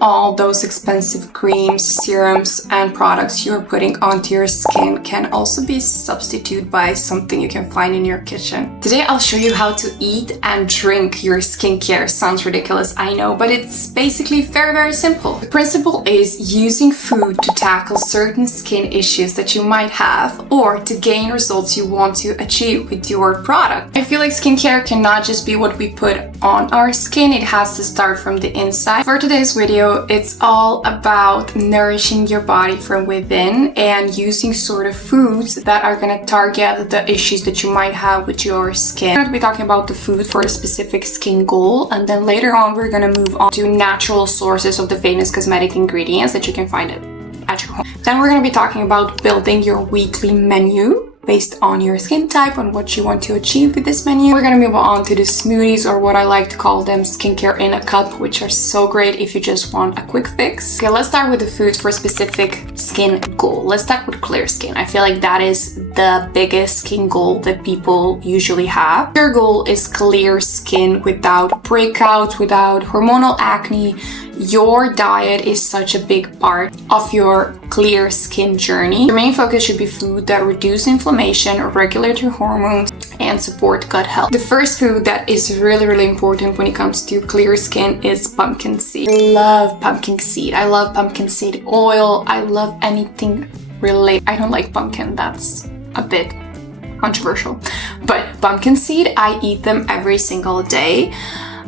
all those expensive creams, serums, and products you're putting onto your skin can also be substituted by something you can find in your kitchen. Today I'll show you how to eat and drink your skincare. Sounds ridiculous, I know, but it's basically very simple. The principle is using food to tackle certain skin issues that you might have or to gain results you want to achieve with your product. I feel like skincare cannot just be what we put on our skin, it has to start from the inside. For today's video, it's all about nourishing your body from within and using sort of foods that are going to target the issues that you might have with your skin. We're going to be talking about the food for a specific skin goal, and then later on we're going to move on to natural sources of the famous cosmetic ingredients that you can find at your home. Then we're going to be talking about building your weekly menu based on your skin type, on what you want to achieve with this menu. We're gonna move on to the smoothies, or what I like to call them, skincare in a cup, which are so great if you just want a quick fix. Okay, let's start with the foods for a specific skin goal. Let's start with clear skin. I feel like that is the biggest skin goal that people usually have. Your goal is clear skin without breakouts, without hormonal acne. Your diet is such a big part of your clear skin journey. Your main focus should be food that reduce inflammation, regulate your hormones, and support gut health. The first food that is really important when it comes to clear skin is pumpkin seed. I love pumpkin seed. I love pumpkin seed oil. I love anything related. I don't like pumpkin. That's a bit controversial. But pumpkin seed, I eat them every single day.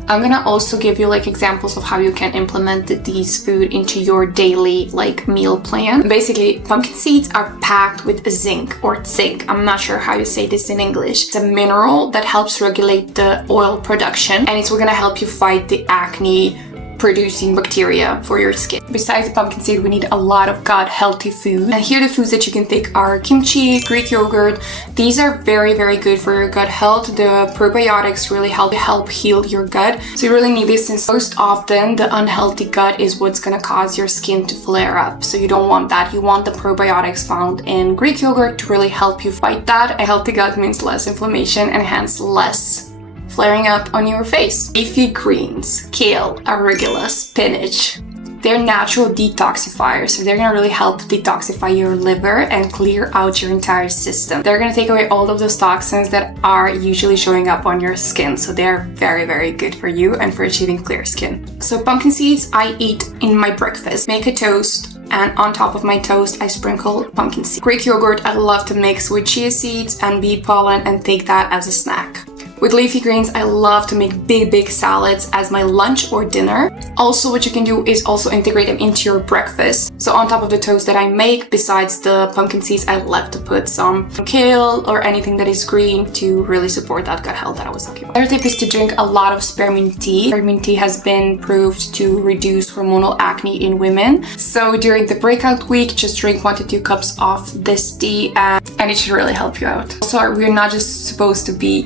I'm gonna also give you like examples of how you can implement these food into your daily like meal plan. Basically, pumpkin seeds are packed with zinc or zinc. I'm not sure how you say this in English. It's a mineral that helps regulate the oil production, and it's gonna help you fight the acne producing bacteria for your skin. Besides the pumpkin seed, we need a lot of gut healthy food. And here the foods that you can take are kimchi, Greek yogurt. These are very good for your gut health. The probiotics really help heal your gut. So you really need this, since most often the unhealthy gut is what's gonna cause your skin to flare up. So you don't want that. You want the probiotics found in Greek yogurt to really help you fight that. A healthy gut means less inflammation and hence less flaring up on your face. Leafy greens, kale, arugula, spinach. They're natural detoxifiers, so they're gonna really help detoxify your liver and clear out your entire system. They're gonna take away all of those toxins that are usually showing up on your skin, so they're very good for you and for achieving clear skin. So pumpkin seeds I eat in my breakfast. Make a toast, and on top of my toast I sprinkle pumpkin seeds. Greek yogurt I love to mix with chia seeds and bee pollen and take that as a snack. With leafy greens, I love to make big salads as my lunch or dinner. Also, what you can do is also integrate them into your breakfast. So on top of the toast that I make, besides the pumpkin seeds, I love to put some kale or anything that is green to really support that gut health that I was talking about. Another tip is to drink a lot of spearmint tea. Spearmint tea has been proved to reduce hormonal acne in women. So during the breakout week, just drink 1 to 2 cups of this tea and it should really help you out. Also, we're not just supposed to be,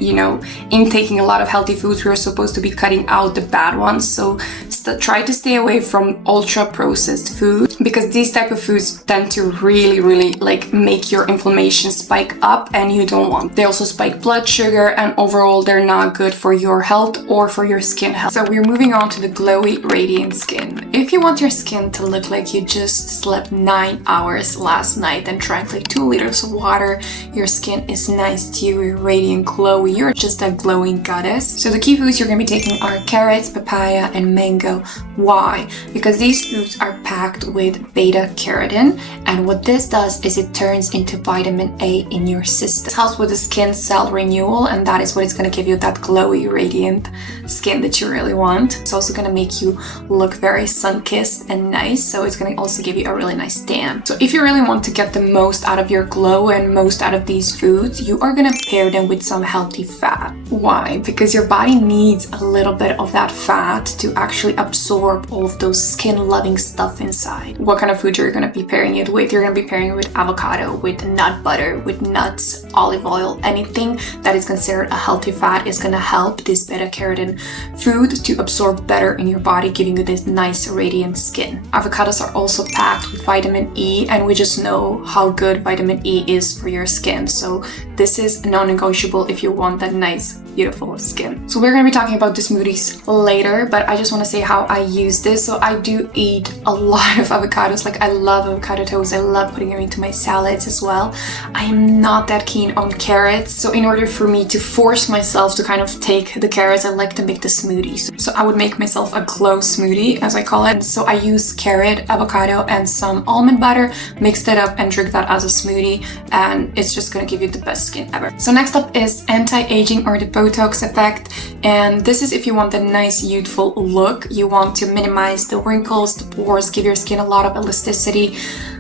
intaking a lot of healthy foods, we're supposed to be cutting out the bad ones. So try to stay away from ultra processed food, because these type of foods tend to really like make your inflammation spike up, and you don't want. They also spike blood sugar, and overall they're not good for your health or for your skin health. So we're moving on to the glowy radiant skin. If you want your skin to look like you just slept 9 hours last night and drank like 2 liters of water, your skin is nice, dewy, radiant, glowy, you're just a glowing goddess. So the key foods you're going to be taking are carrots, papaya, and mango. Why? Because these foods are packed with beta carotene, and what this does is it turns into vitamin A in your system. It helps with the skin cell renewal, and that is what is going to give you that glowy, radiant skin that you really want. It's also going to make you look very sun-kissed and nice, so it's going to also give you a really nice tan. So if you really want to get the most out of your glow and most out of these foods, you are going to pair them with some healthy fat. Why? Because your body needs a little bit of that fat to actually absorb all of those skin-loving stuff inside. What kind of food you're going to be pairing it with? You're going to be pairing it with avocado, with nut butter, with nuts, olive oil. Anything that is considered a healthy fat is going to help this beta-carotene food to absorb better in your body, giving you this nice radiant skin. Avocados are also packed with vitamin E, and we just know how good vitamin E is for your skin. So this is non-negotiable if you want that nice beautiful skin. So we're gonna be talking about the smoothies later, but I just wanna say how I use this. So I do eat a lot of avocados. Like I love avocado toast. I love putting them into my salads as well. I am not that keen on carrots. So in order for me to force myself to kind of take the carrots, I like to make the smoothies. So I would make myself a glow smoothie, as I call it. So I use carrot, avocado, and some almond butter, mix that up and drink that as a smoothie, and it's just gonna give you the best skin ever. So next up is anti-aging or the Botox effect, and this is if you want a nice youthful look, you want to minimize the wrinkles, the pores, give your skin a lot of elasticity.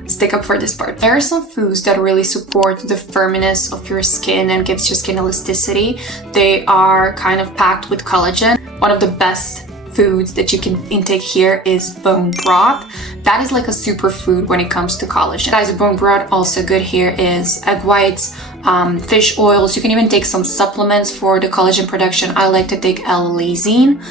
Stick up for this part. There are some foods that really support the firmness of your skin and gives your skin elasticity. They are kind of packed with collagen. One of the best foods that you can intake here is bone broth. That is like a superfood when it comes to collagen. Guys, bone broth also good here is egg whites, fish oils. You can even take some supplements for the collagen production. I like to take L-lysine.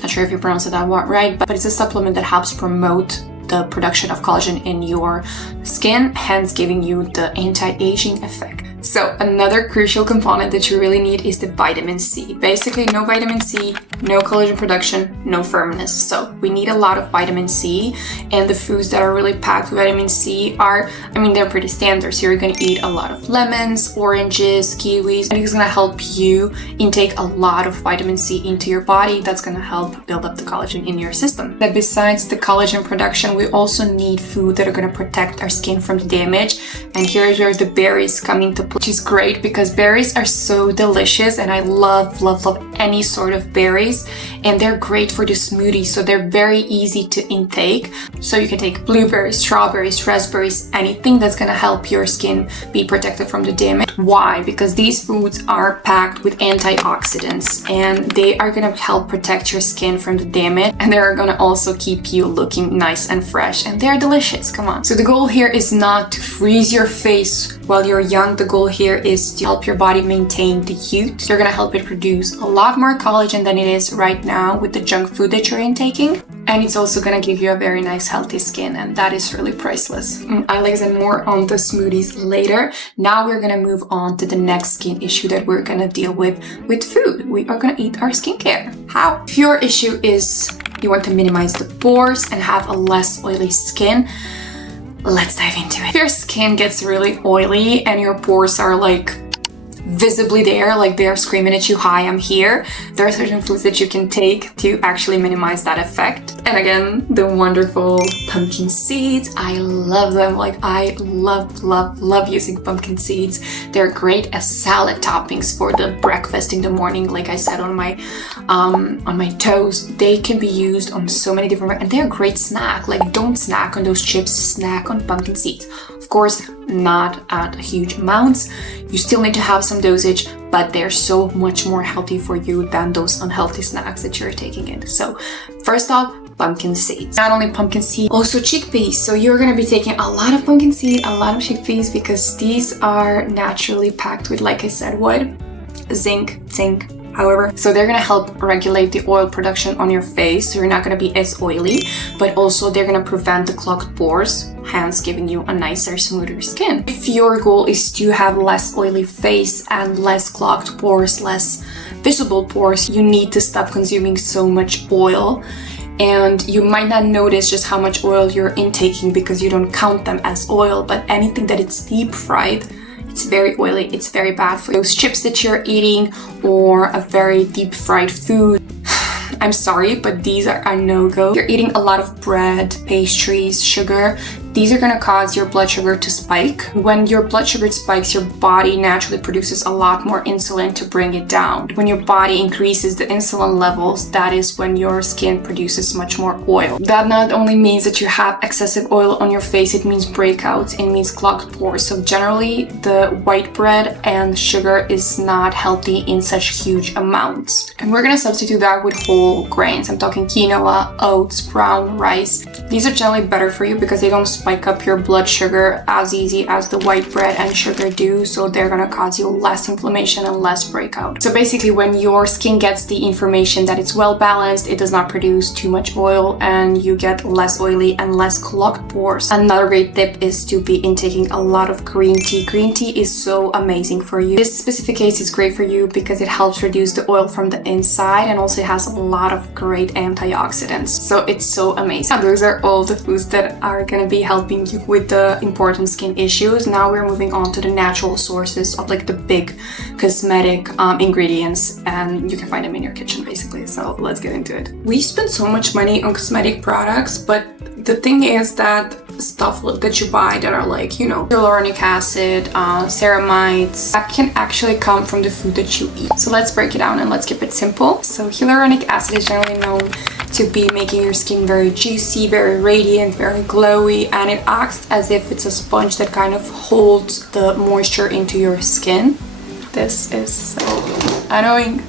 Not sure if you pronounce it that right, but it's a supplement that helps promote the production of collagen in your skin, hence giving you the anti-aging effect. So another crucial component that you really need is the vitamin C. Basically, no vitamin C, no collagen production, no firmness. So we need a lot of vitamin C, and the foods that are really packed with vitamin C are, I mean, they're pretty standard. So you're gonna eat a lot of lemons, oranges, kiwis, and it's gonna help you intake a lot of vitamin C into your body. That's gonna help build up the collagen in your system. But besides the collagen production, we also need food that are gonna protect our skin from the damage. And here is where the berries come into play, which is great because berries are so delicious, and I love any sort of berries, and they're great for the smoothie. So they're very easy to intake. So you can take blueberries, strawberries, raspberries, anything that's gonna help your skin be protected from the damage. Why? Because these foods are packed with antioxidants, and they are gonna help protect your skin from the damage, and they're gonna also keep you looking nice and fresh, and they're delicious. Come on. So the goal here is not to freeze your face while you're young. The goal here is to help your body maintain the youth. You're gonna help it produce a lot more collagen than it is right now with the junk food that you're intaking. And it's also gonna give you a very nice healthy skin, and that is really priceless. I'll explain more on the smoothies later. Now we're gonna move on to the next skin issue that we're gonna deal with food. We are gonna eat our skincare. How? If your issue is you want to minimize the pores and have a less oily skin, let's dive into it. If your skin gets really oily and your pores are like visibly there, like they're screaming at you, hi, I'm here, there are certain foods that you can take to actually minimize that effect. And again, the wonderful pumpkin seeds, I love them. Like I love using pumpkin seeds. They're great as salad toppings for the breakfast in the morning. Like I said, on my toast, they can be used on so many different, and they're a great snack. Like don't snack on those chips, snack on pumpkin seeds. Of course, not at huge amounts. You still need to have some dosage, but they're so much more healthy for you than those unhealthy snacks that you're taking in. So first off, pumpkin seeds. Not only pumpkin seed, also chickpeas. So you're gonna be taking a lot of pumpkin seed, a lot of chickpeas, because these are naturally packed with, like I said, what? Zinc, however. So they're gonna help regulate the oil production on your face, so you're not gonna be as oily, but also they're gonna prevent the clogged pores, hence giving you a nicer, smoother skin. If your goal is to have less oily face and less clogged pores, less visible pores, you need to stop consuming so much oil. And you might not notice just how much oil you're intaking because you don't count them as oil, but anything that it's deep fried, it's very oily, it's very bad for those chips that you're eating or a very deep fried food. I'm sorry, but these are a no-go. You're eating a lot of bread, pastries, sugar. These are gonna cause your blood sugar to spike. When your blood sugar spikes, your body naturally produces a lot more insulin to bring it down. When your body increases the insulin levels, that is when your skin produces much more oil. That not only means that you have excessive oil on your face, it means breakouts, it means clogged pores. So generally, the white bread and sugar is not healthy in such huge amounts. And we're gonna substitute that with whole grains. I'm talking quinoa, oats, brown rice. These are generally better for you because they don't spike up your blood sugar as easy as the white bread and sugar do, so they're gonna cause you less inflammation and less breakout. So basically when your skin gets the information that it's well balanced, it does not produce too much oil and you get less oily and less clogged pores. Another great tip is to be intaking a lot of green tea. Green tea is so amazing for you. This specific case is great for you because it helps reduce the oil from the inside and also it has a lot of great antioxidants. So it's so amazing. Those are all the foods that are gonna be helping you with the important skin issues. Now we're moving on to the natural sources of like the big cosmetic ingredients, and you can find them in your kitchen basically. So let's get into it. We spend so much money on cosmetic products, but the thing is that stuff that you buy that are like, you know, hyaluronic acid, ceramides, that can actually come from the food that you eat. So let's break it down and let's keep it simple. So hyaluronic acid is generally known to be making your skin very juicy, very radiant, very glowy, and it acts as if it's a sponge that kind of holds the moisture into your skin. This is so annoying.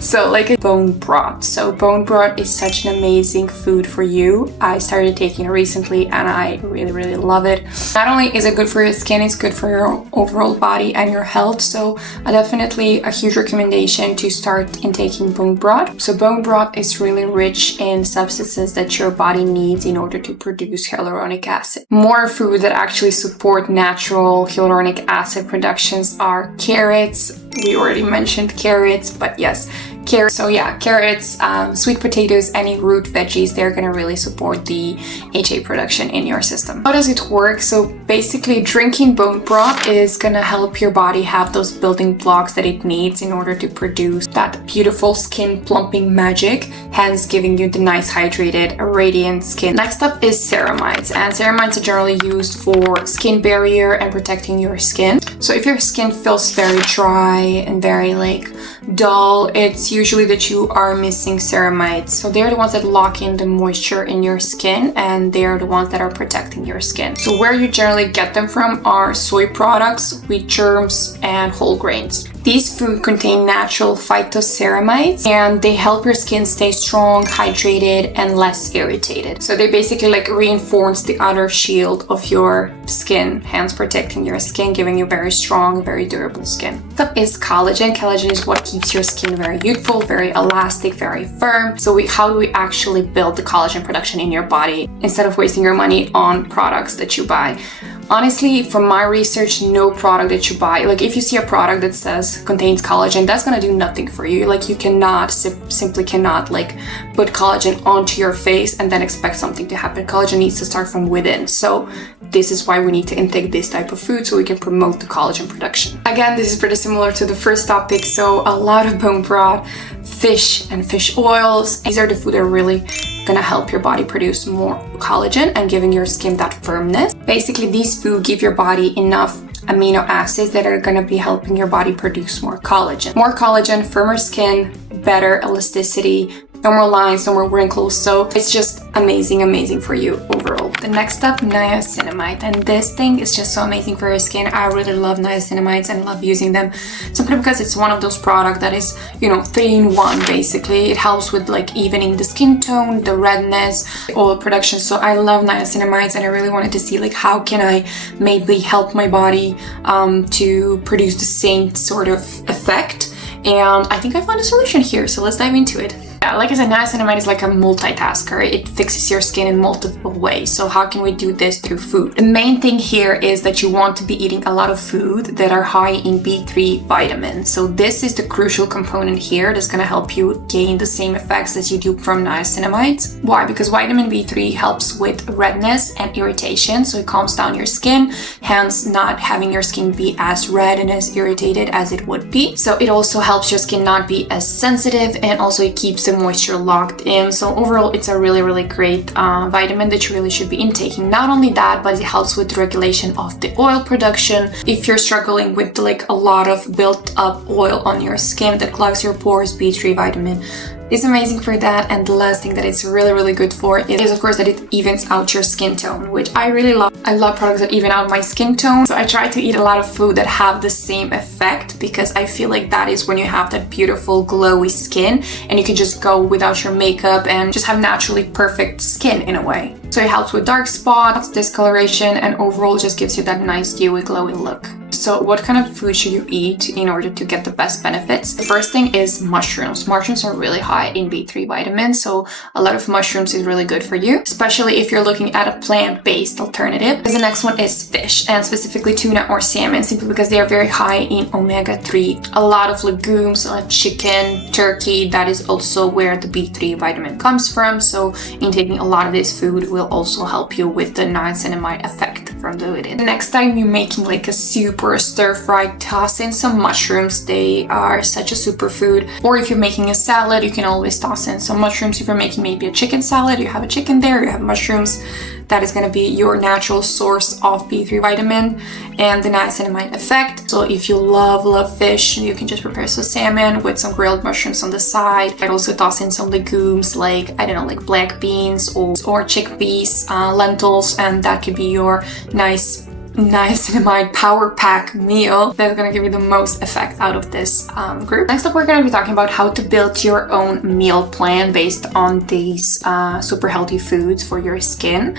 So like a bone broth. So bone broth is such an amazing food for you. I started taking it recently and I really love it. Not only is it good for your skin, it's good for your overall body and your health. So definitely a huge recommendation to start intaking bone broth. So bone broth is really rich in substances that your body needs in order to produce hyaluronic acid. More foods that actually support natural hyaluronic acid productions are carrots. We already mentioned carrots, but yes, carrots. So yeah, carrots, sweet potatoes, any root veggies, they're gonna really support the HA production in your system. How does it work? So basically drinking bone broth is gonna help your body have those building blocks that it needs in order to produce that beautiful skin plumping magic, hence giving you the nice hydrated, radiant skin. Next up is ceramides, and ceramides are generally used for skin barrier and protecting your skin. So if your skin feels very dry and very like dull, it's usually that you are missing ceramides. So they're the ones that lock in the moisture in your skin and they're the ones that are protecting your skin. So where you generally get them from are soy products, wheat germs, and whole grains. These foods contain natural phytoceramides and they help your skin stay strong, hydrated, and less irritated. So they basically like reinforce the outer shield of your skin, hence protecting your skin, giving you very strong, very durable skin. Next up is collagen. Collagen is what keeps your skin very youthful, very elastic, very firm. So how do we actually build the collagen production in your body instead of wasting your money on products that you buy? Honestly, from my research, no product that you buy, like if you see a product that says contains collagen, that's gonna do nothing for you. Like you cannot, simply cannot like put collagen onto your face and then expect something to happen. Collagen needs to start from within. So this is why we need to intake this type of food so we can promote the collagen production. Again, this is pretty similar to the first topic. So a lot of bone broth, fish and fish oils. These are the food that are really gonna help your body produce more collagen and giving your skin that firmness. Basically, these foods give your body enough amino acids that are gonna be helping your body produce more collagen. More collagen, firmer skin, better elasticity, no more lines, no more wrinkles. So it's just amazing for you overall. The next up, niacinamide, and this thing is just so amazing for your skin. I really love niacinamides and love using them simply because it's one of those products that is, you know, 3-in-1 basically. It helps with like evening the skin tone, the redness, oil production. So I love niacinamides and I really wanted to see like how can I maybe help my body to produce the same sort of effect. And I think I found a solution here, so let's dive into it. Yeah, like I said, niacinamide is like a multitasker. It fixes your skin in multiple ways. So how can we do this through food? The main thing here is that you want to be eating a lot of food that are high in B3 vitamins. So this is the crucial component here that's going to help you gain the same effects as you do from niacinamides. Why? Because vitamin B3 helps with redness and irritation. So it calms down your skin, hence not having your skin be as red and as irritated as it would be. So it also helps your skin not be as sensitive, and also it keeps the moisture locked in. So overall, it's a really great vitamin that you really should be intaking. Not only that, but it helps with the regulation of the oil production. If you're struggling with like a lot of built up oil on your skin that clogs your pores, B3 vitamin It's amazing for that. And the last thing that it's really good for is of course that it evens out your skin tone, which I really love. I love products that even out my skin tone. So I try to eat a lot of food that have the same effect, because I feel like that is when you have that beautiful glowy skin and you can just go without your makeup and just have naturally perfect skin in a way. So it helps with dark spots, discoloration, and overall just gives you that nice dewy glowy look. So what kind of food should you eat in order to get the best benefits? The first thing is mushrooms. Mushrooms are really high in B3 vitamins, so a lot of mushrooms is really good for you, especially if you're looking at a plant-based alternative. The next one is fish, and specifically tuna or salmon, simply because they are very high in omega-3. A lot of legumes like chicken, turkey, that is also where the B3 vitamin comes from, so intaking a lot of this food will also help you with the niacinamide effect from doing it. The next time you're making like a soup or a stir fry, toss in some mushrooms. They are such a superfood. Or if you're making a salad, you can always toss in some mushrooms. If you're making maybe a chicken salad, you have a chicken there, you have mushrooms. That is going to be your natural source of B3 vitamin and the niacinamide effect. So if you love fish, you can just prepare some salmon with some grilled mushrooms on the side. I'd also toss in some legumes like, I don't know, like black beans or chickpeas, lentils, and that could be your nice niacinamide power pack meal that's gonna give you the most effect out of this group. Next up, we're gonna be talking about how to build your own meal plan based on these super healthy foods for your skin.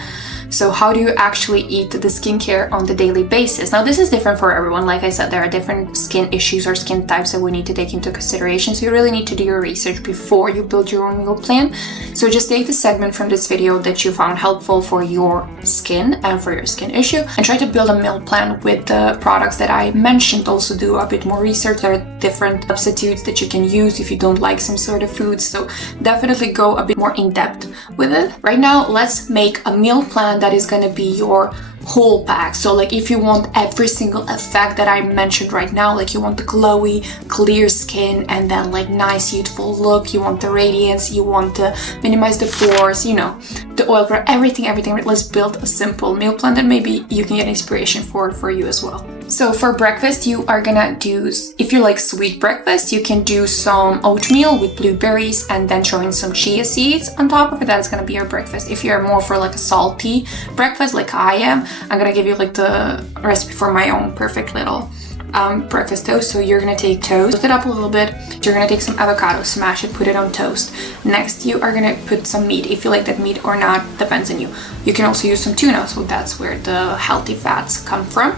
So how do you actually eat the skincare on the daily basis? Now this is different for everyone. Like I said, there are different skin issues or skin types that we need to take into consideration. So you really need to do your research before you build your own meal plan. So just take the segment from this video that you found helpful for your skin and for your skin issue and try to build a meal plan with the products that I mentioned. Also do a bit more research. There are different substitutes that you can use if you don't like some sort of food. So definitely go a bit more in depth with it. Right now, let's make a meal plan that is going to be your whole pack. So like if you want every single effect that I mentioned right now, like you want the glowy clear skin and then like nice youthful look, you want the radiance, you want to minimize the pores, you know, the oil for everything. Let's build a simple meal plan that maybe you can get inspiration for you as well. So for breakfast, you are gonna do, if you like sweet breakfast, you can do some oatmeal with blueberries and then throw in some chia seeds on top of it. That's gonna be your breakfast. If you're more for like a salty breakfast like I am, I'm gonna give you like the recipe for my own perfect little breakfast toast. So you're gonna take toast it up a little bit. You're gonna take some avocado, smash it, put it on toast. Next, you are gonna put some meat. If you like that meat or not, depends on you. You can also use some tuna, so that's where the healthy fats come from.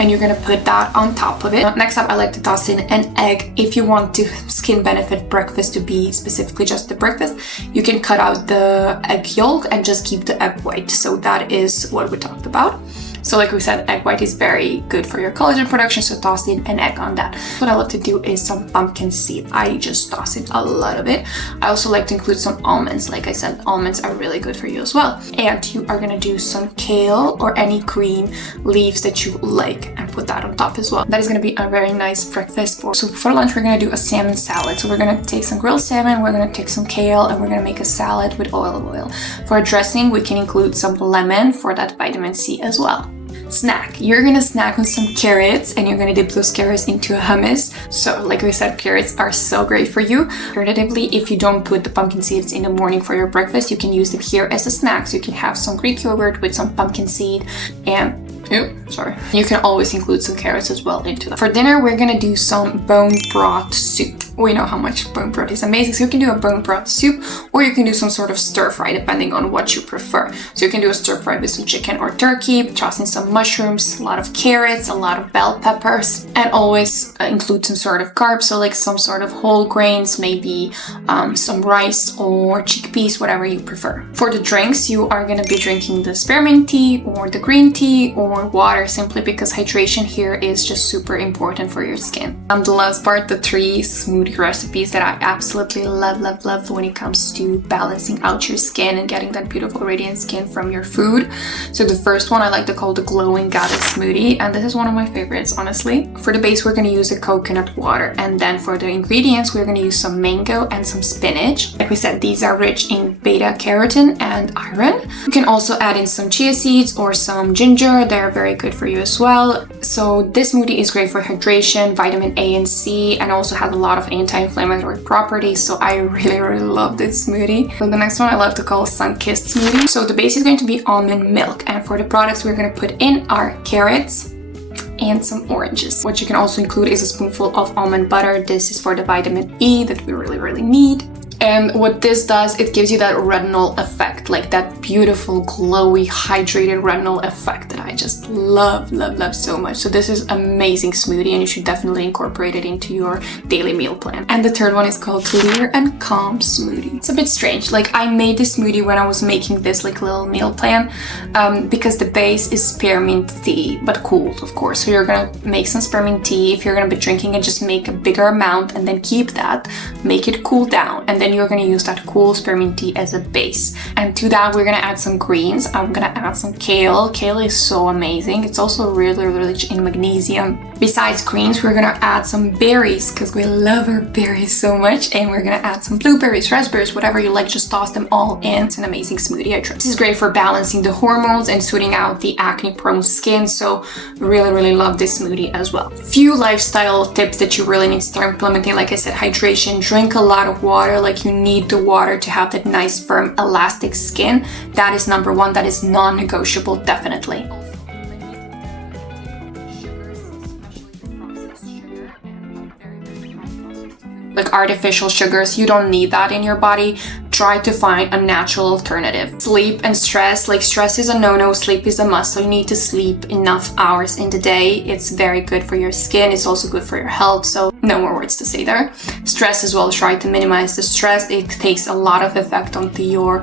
And you're gonna put that on top of it. Next up, I like to toss in an egg. If you want to skin benefit breakfast to be specifically just the breakfast, you can cut out the egg yolk and just keep the egg white. So that is what we talked about. So like we said, egg white is very good for your collagen production, so toss in an egg on that. What I love to do is some pumpkin seed. I just toss in a lot of it. I also like to include some almonds. Like I said, almonds are really good for you as well. And you are gonna do some kale or any green leaves that you like and put that on top as well. That is gonna be a very nice breakfast. So for lunch, we're gonna do a salmon salad. So we're gonna take some grilled salmon, we're gonna take some kale, and we're gonna make a salad with olive oil. For a dressing, we can include some lemon for that vitamin C as well. Snack. You're gonna snack on some carrots and you're gonna dip those carrots into a hummus. So like we said, carrots are so great for you. Alternatively, if you don't put the pumpkin seeds in the morning for your breakfast, you can use them here as a snack. So you can have some Greek yogurt with some pumpkin seed and you can always include some carrots as well into that. For dinner, we're gonna do some bone broth soup. We know how much bone broth is amazing, so you can do a bone broth soup or you can do some sort of stir fry depending on what you prefer. So you can do a stir fry with some chicken or turkey, toss in some mushrooms, a lot of carrots, a lot of bell peppers, and always include some sort of carbs, so like some sort of whole grains, maybe some rice or chickpeas, whatever you prefer. For the drinks, you are gonna be drinking the spearmint tea or the green tea or water, simply because hydration here is just super important for your skin. The last part, the 3 smoothie recipes that I absolutely love when it comes to balancing out your skin and getting that beautiful radiant skin from your food. So the first one I like to call the glowing goddess smoothie, and this is one of my favorites, honestly. For the base, we're going to use a coconut water, and then for the ingredients, we're going to use some mango and some spinach. Like we said, these are rich in beta carotene and iron. You can also add in some chia seeds or some ginger. They're very good for you as well. So this smoothie is great for hydration, vitamin A and C, and also has a lot of anti-inflammatory properties, so I really love this smoothie. So the next one I love to call sun-kissed smoothie. So the base is going to be almond milk, and for the products we're going to put in are carrots and some oranges. What you can also include is a spoonful of almond butter. This is for the vitamin E that we really need. And what this does, it gives you that retinol effect, like that beautiful, glowy, hydrated retinol effect that I just love so much. So this is amazing smoothie, and you should definitely incorporate it into your daily meal plan. And the third one is called Clear and Calm Smoothie. It's a bit strange. Like, I made this smoothie when I was making this like little meal plan, because the base is spearmint tea, but cooled, of course. So you're gonna make some spearmint tea. If you're gonna be drinking it, just make a bigger amount and then keep that, make it cool down, and then you're going to use that cool spearmint tea as a base. And to that we're going to add some greens. I'm going to add some kale. Kale is so amazing. It's also really rich in magnesium. Besides greens, we're going to add some berries because we love our berries so much, and we're going to add some blueberries, raspberries, whatever you like, just toss them all in. It's an amazing smoothie, I trust. This is great for balancing the hormones and smoothing out the acne prone skin, so really love this smoothie as well. Few lifestyle tips that you really need to start implementing. Like I said, hydration, drink a lot of water. Like, you need the water to have that nice firm elastic skin. That is number one. That is non-negotiable, definitely. Like artificial sugars, you don't need that in your body. Try to find a natural alternative. Sleep and stress, like stress is a no-no, sleep is a must. So you need to sleep enough hours in the day. It's very good for your skin. It's also good for your health. So no more words to say there. Stress as well, try to minimize the stress. It takes a lot of effect onto your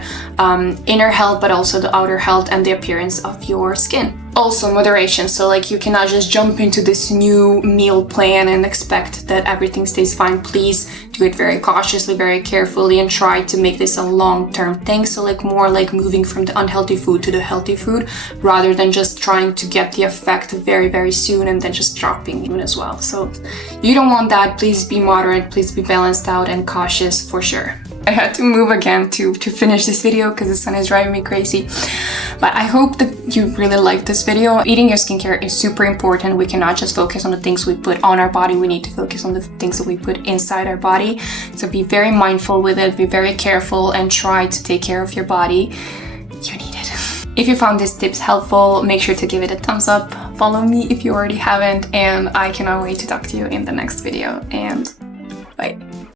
inner health, but also the outer health and the appearance of your skin. Also moderation, so like you cannot just jump into this new meal plan and expect that everything stays fine. Please do it very cautiously, very carefully, and try to make this a long-term thing. So like more like moving from the unhealthy food to the healthy food, rather than just trying to get the effect very soon and then just dropping it as well. So you don't want that. Please be moderate, please be balanced out and cautious for sure. I had to move again to finish this video because the sun is driving me crazy. But I hope that you really liked this video. Eating your skincare is super important. We cannot just focus on the things we put on our body. We need to focus on the things that we put inside our body. So be very mindful with it, be very careful, and try to take care of your body. You need it. If you found these tips helpful, make sure to give it a thumbs up. Follow me if you already haven't, and I cannot wait to talk to you in the next video. And bye.